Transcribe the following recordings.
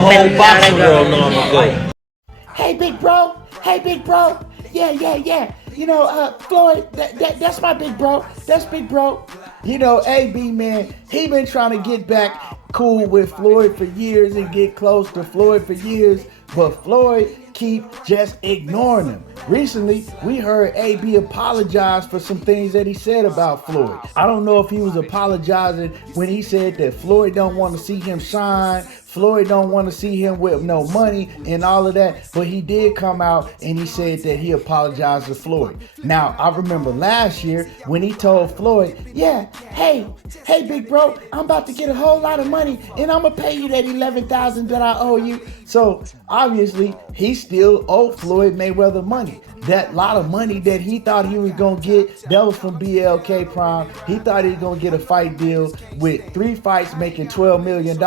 Whole boxing world know I'm a goat. Hey, big bro. Hey, big bro. Yeah. You know, Floyd, that's my big bro. That's big bro. You know, AB, man, he been trying to get back cool with Floyd for years and get close to Floyd for years, but Floyd keep just ignoring him. Recently, we heard AB apologize for some things that he said about Floyd. I don't know if he was apologizing when he said that Floyd don't want to see him shine, Floyd don't want to see him with no money and all of that, but he did come out and he said that he apologized to Floyd. Now, I remember last year when he told Floyd, yeah, hey, big bro, I'm about to get a whole lot of money and I'm gonna pay you that $11,000 that I owe you. So obviously he still owed Floyd Mayweather money. That lot of money that he thought he was gonna get, that was from BLK Prime. He thought he was gonna get a fight deal with 3 fights making $12 million,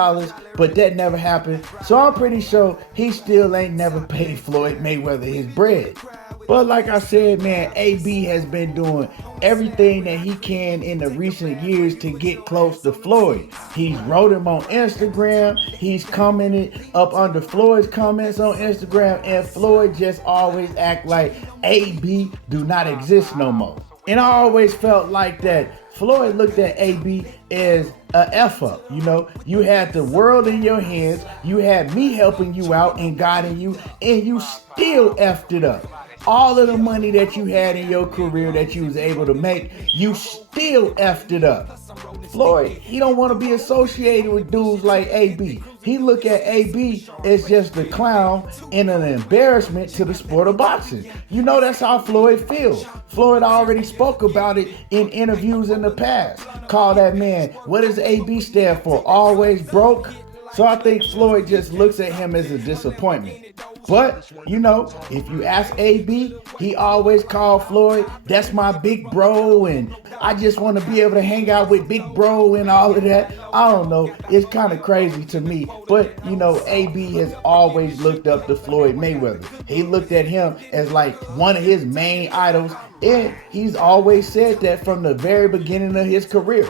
but that never happened. So I'm pretty sure he still ain't never paid Floyd Mayweather his bread. But like I said, man, AB has been doing everything that he can in the recent years to get close to Floyd. He's wrote him on Instagram. He's commented up under Floyd's comments on Instagram. And Floyd just always act like AB do not exist no more. And I always felt like that Floyd looked at AB as a F up. You know, you had the world in your hands. You had me helping you out and guiding you, and you still effed it up. All of the money that you had in your career that you was able to make, you still effed it up. Floyd, he don't want to be associated with dudes like AB. He look at AB as just a clown and an embarrassment to the sport of boxing. You know that's how Floyd feels. Floyd already spoke about it in interviews in the past. Call that man, what does AB stand for? Always broke? So I think Floyd just looks at him as a disappointment. But, you know, if you ask AB, he always called Floyd, that's my big bro, and I just want to be able to hang out with big bro and all of that. I don't know. It's kind of crazy to me. But, you know, AB has always looked up to Floyd Mayweather. He looked at him as like one of his main idols, and he's always said that from the very beginning of his career.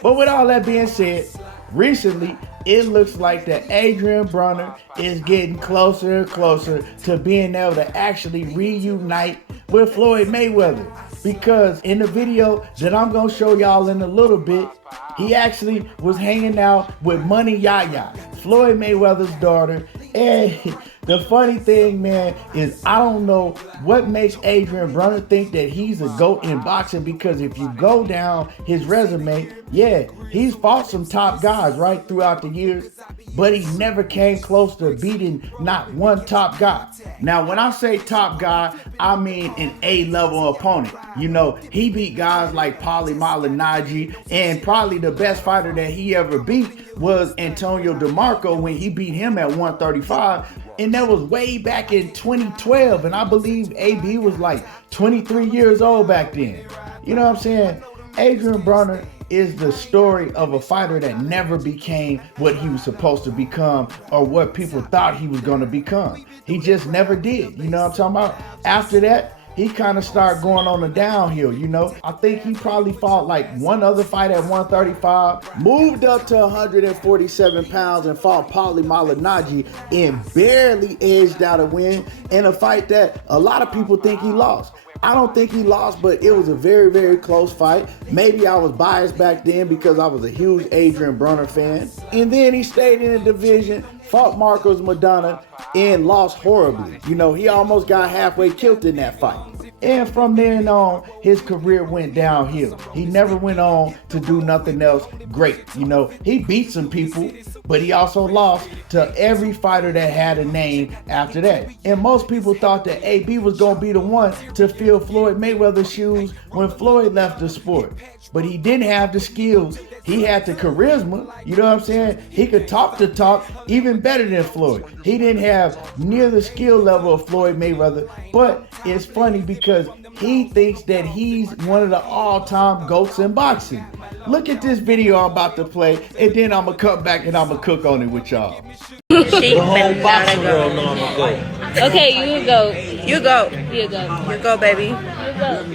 But with all that being said, recently, it looks like that Adrien Broner is getting closer and closer to being able to actually reunite with Floyd Mayweather. Because in the video that I'm going to show y'all in a little bit, he actually was hanging out with Money Yaya, Floyd Mayweather's daughter. And the funny thing, man, is I don't know what makes Adrien Broner think that he's a GOAT in boxing, because if you go down his resume, yeah, he's fought some top guys right throughout the years, but he never came close to beating not one top guy. Now, when I say top guy, I mean an A-level opponent. You know, he beat guys like Paulie Malignaggi, and probably the best fighter that he ever beat was Antonio DeMarco when he beat him at 135. And that was way back in 2012. And I believe AB was like 23 years old back then. You know what I'm saying? Adrien Broner is the story of a fighter that never became what he was supposed to become or what people thought he was going to become. He just never did. You know what I'm talking about? After that, he kind of started going on the downhill, you know. I think he probably fought like one other fight at 135, moved up to 147 pounds and fought Paulie Malignaggi and barely edged out a win in a fight that a lot of people think he lost. I don't think he lost, but it was a very, very close fight. Maybe I was biased back then because I was a huge Adrien Broner fan. And then he stayed in the division, fought Marcos Maidana, and lost horribly. You know, he almost got halfway killed in that fight. And from then on, his career went downhill. He never went on to do nothing else great. You know, he beat some people, but he also lost to every fighter that had a name after that. And most people thought that AB was going to be the one to fill Floyd Mayweather's shoes when Floyd left the sport. But he didn't have the skills. He had the charisma, you know what I'm saying? He could talk the talk even better than Floyd. He didn't have near the skill level of Floyd Mayweather, but it's funny because he thinks that he's one of the all-time GOATs in boxing. Look at this video I'm about to play, and then I'm going to come back and I'm going to cook on it with y'all. The whole boxing world know I'm a goat. Okay, you go. You go. You go. You go, baby. You go.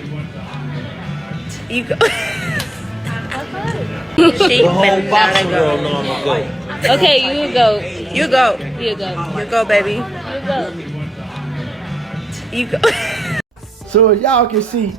You go. The whole boxing world know I'm a goat. Okay, you go. You go. You go. You go, baby. You go. You go. So as y'all can see,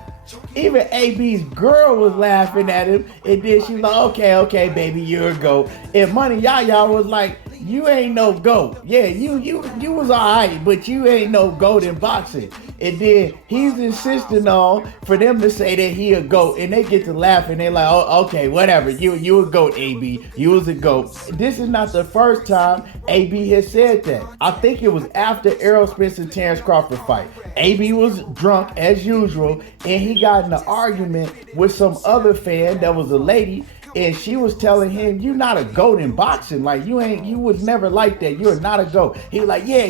even AB's girl was laughing at him, and then she was like, okay, baby, you're a GOAT. And Money Yaya was like, you ain't no GOAT. Yeah, you was alright, but you ain't no GOAT in boxing. And then he's insisting on for them to say that he a GOAT, and they get to laugh, and they're like, oh, okay, whatever. You a GOAT, AB. You was a GOAT. This is not the first time AB has said that. I think it was after Errol Spence and Terrence Crawford fight. AB was drunk as usual, and he got in an argument with some other fan that was a lady, and she was telling him, "You not a GOAT in boxing. Like you was never like that. You're not a GOAT." He was like, yeah,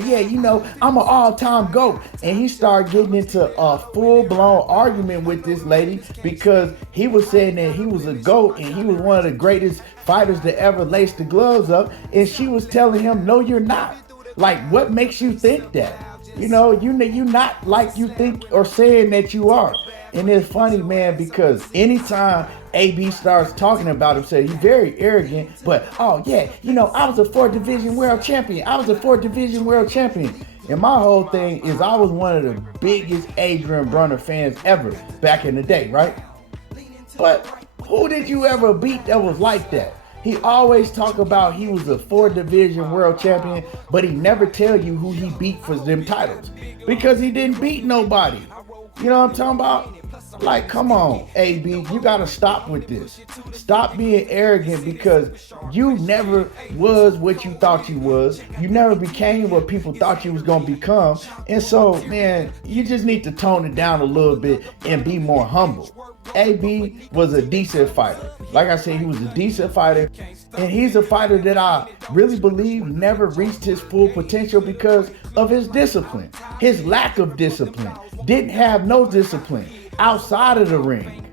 I'm an all-time GOAT. And he started getting into a full-blown argument with this lady because he was saying that he was a GOAT and he was one of the greatest fighters to ever lace the gloves up. And she was telling him, "No, you're not. Like, what makes you think that? You not like you think or saying that you are." And it's funny, man, because anytime AB starts talking about himself, he's very arrogant, but, oh yeah, I was a 4th division world champion. And my whole thing is I was one of the biggest Adrien Broner fans ever back in the day, right? But who did you ever beat that was like that? He always talk about he was a 4th division world champion, but he never tell you who he beat for them titles because he didn't beat nobody. You know what I'm talking about? Like, come on, AB, you gotta stop with this. Stop being arrogant because you never was what you thought you was. You never became what people thought you was gonna become. And so, man, you just need to tone it down a little bit and be more humble. AB was a decent fighter. Like I said, he was a decent fighter. And he's a fighter that I really believe never reached his full potential because of his discipline. His lack of discipline. Didn't have no discipline outside of the ring.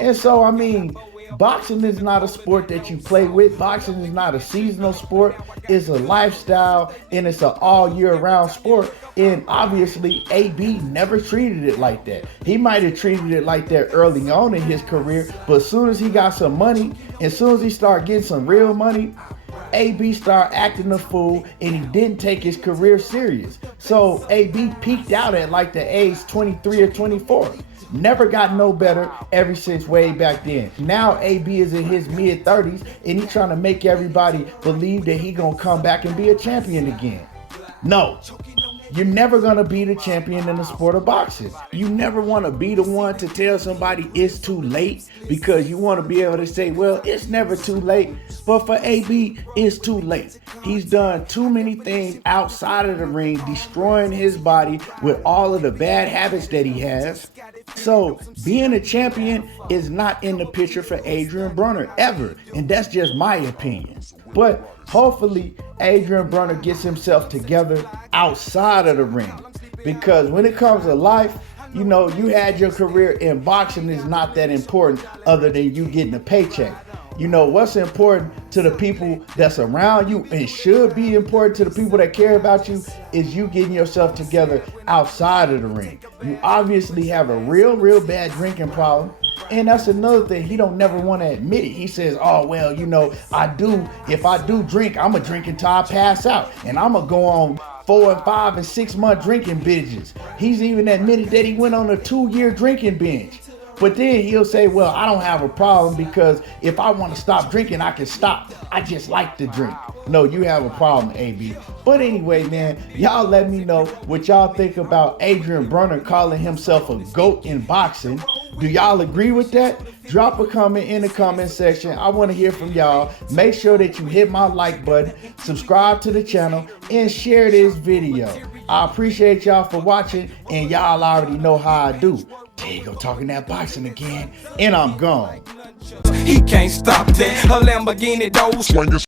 And so, I mean, boxing is not a sport that you play with. Boxing is not a seasonal sport. It's a lifestyle, and it's an all year round sport. And obviously, AB never treated it like that. He might have treated it like that early on in his career, but as soon as he got some money, as soon as he started getting some real money, AB started acting a fool, and he didn't take his career serious. So AB peaked out at like the age 23 or 24. Never got no better ever since way back then. Now AB is in his mid-30s, and he's trying to make everybody believe that he gonna come back and be a champion again. No. You're never going to be the champion in the sport of boxing. You never want to be the one to tell somebody it's too late because you want to be able to say, well, it's never too late. But for AB, it's too late. He's done too many things outside of the ring, destroying his body with all of the bad habits that he has. So being a champion is not in the picture for Adrien Broner ever. And that's just my opinion. But hopefully Adrien Broner gets himself together outside of the ring. Because when it comes to life, you had your career in boxing is not that important other than you getting a paycheck. What's important to the people that's around you and should be important to the people that care about you is you getting yourself together outside of the ring. You obviously have a real bad drinking problem. And that's another thing. He don't never want to admit it. He says, oh, well, I do. If I do drink, I'm going to drink until I pass out. And I'm going to go on 4 and 5 and 6 month drinking binges. He's even admitted that he went on a 2-year drinking binge. But then he'll say, well, I don't have a problem because if I want to stop drinking, I can stop. I just like to drink. No, you have a problem, AB. But anyway, man, y'all let me know what y'all think about Adrien Broner calling himself a GOAT in boxing. Do y'all agree with that? Drop a comment in the comment section. I want to hear from y'all. Make sure that you hit my like button, subscribe to the channel, and share this video. I appreciate y'all for watching, and y'all already know how I do. There you go, talking that boxing again, and I'm gone. He can't stop that. A Lamborghini door swinging.